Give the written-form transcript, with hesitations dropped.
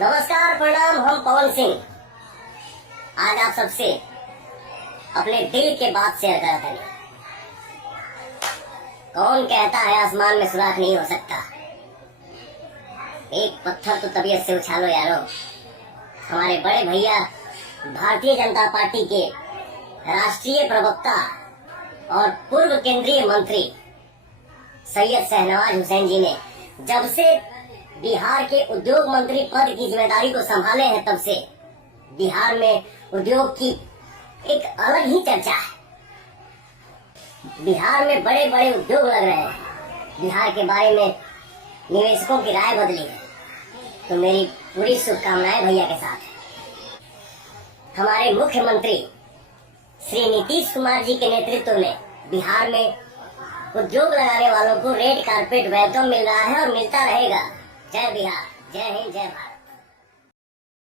नमस्कार, प्रणाम। हम पवन सिंह आज आप सबसे अपने दिल के बात शेयर करते हैं। कौन कहता है आसमान में सुराख नहीं हो सकता? एक पत्थर तो तबीयत से उछालो यारो। हमारे बड़े भैया भारतीय जनता पार्टी के राष्ट्रीय प्रवक्ता और पूर्व केंद्रीय मंत्री सैयद शहनवाज हुसैन जी ने जब से बिहार के उद्योग मंत्री पद की जिम्मेदारी को संभाले हैं, तब से बिहार में उद्योग की एक अलग ही चर्चा है। बिहार में बड़े बड़े उद्योग लग रहे हैं। बिहार के बारे में निवेशकों की राय बदली है। तो मेरी पूरी शुभकामनाएं भैया के साथ है। हमारे मुख्यमंत्री श्री नीतीश कुमार जी के नेतृत्व में बिहार में उद्योग लगाने वालों को रेड कारपेट वेलकम मिल रहा है और मिलता रहेगा। जय बिहार, जय हिंद, जय भारत।